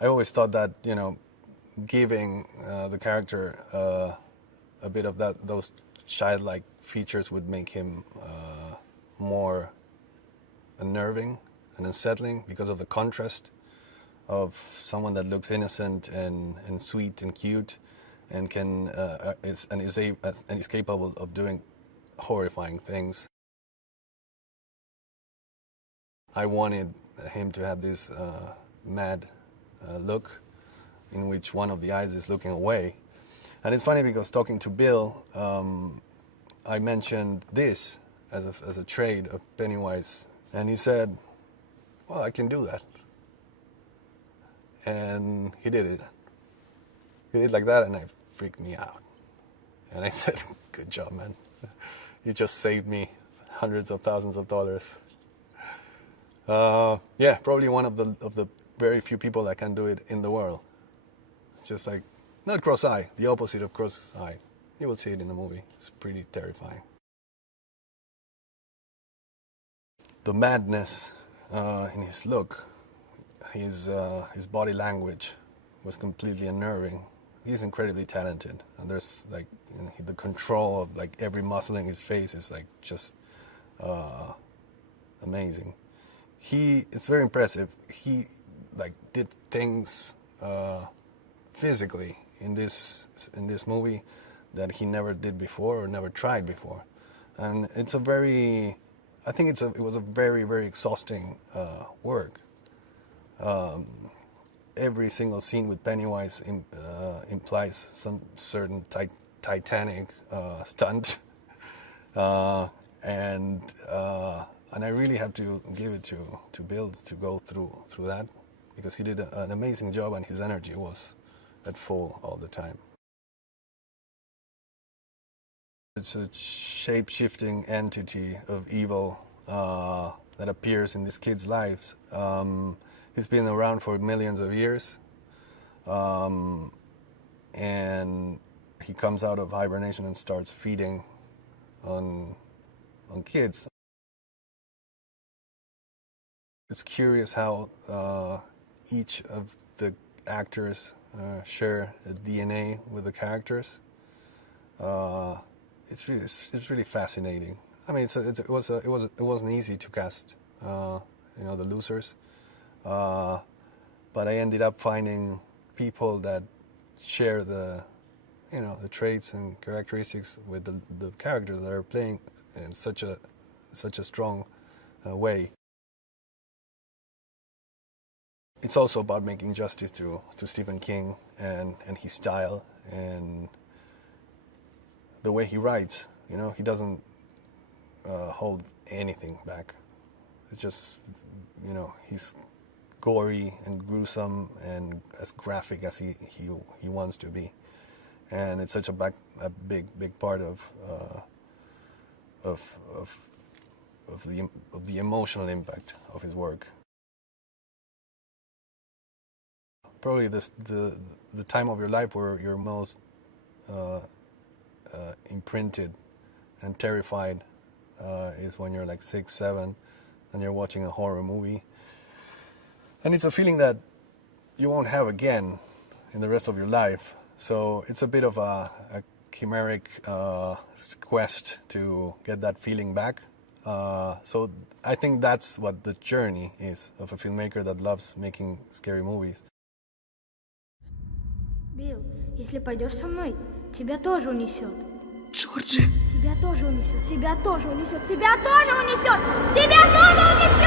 I always thought that, giving the character a bit of those childlike features would make him more unnerving and unsettling because of the contrast of someone that looks innocent and sweet and cute and is capable of doing horrifying things. I wanted him to have this mad look in which one of the eyes is looking away. And it's funny because talking to Bill, I mentioned this as a trait of Pennywise, and he said, well, I can do that. And he did it. He did it like that, and it freaked me out. And I said, good job, man. You just saved me hundreds of thousands of dollars. Yeah, probably one of the very few people that can do it in the world. It's just like, not cross-eye, the opposite of cross-eye. You will see it in the movie. It's pretty terrifying. The madness in his look, his body language was completely unnerving. He's incredibly talented, and there's like the control of like every muscle in his face is like just amazing. It's very impressive. He like did things physically in this movie that he never did before or never tried before, and it was a very, very exhausting work. Every single scene with Pennywise implies some certain titanic stunt, and I really have to give it to Bill to go through that, because he did an amazing job and his energy was at full all the time. It's a shape-shifting entity of evil that appears in these kids' lives. He's been around for millions of years, and he comes out of hibernation and starts feeding on kids. It's curious how each of the actors share a DNA with the characters. It's really fascinating. I mean, it wasn't easy to cast, the losers. But I ended up finding people that share the traits and characteristics with the characters that are playing in such a strong way. It's also about making justice to Stephen King and his style and the way he writes. He doesn't hold anything back. It's just, he's gory and gruesome and as graphic as he wants to be, and it's such a big part of the emotional impact of his work. Probably the time of your life where you're most imprinted and terrified is when you're like 6, 7, and you're watching a horror movie. And it's a feeling that you won't have again in the rest of your life. So it's a bit of a chimeric quest to get that feeling back. So I think that's what the journey is of a filmmaker that loves making scary movies. Билл, если пойдешь со мной, тебя тоже унесет. Джорджи! Тебя тоже унесет, тебя тоже унесет, тебя тоже унесет, тебя тоже унесет!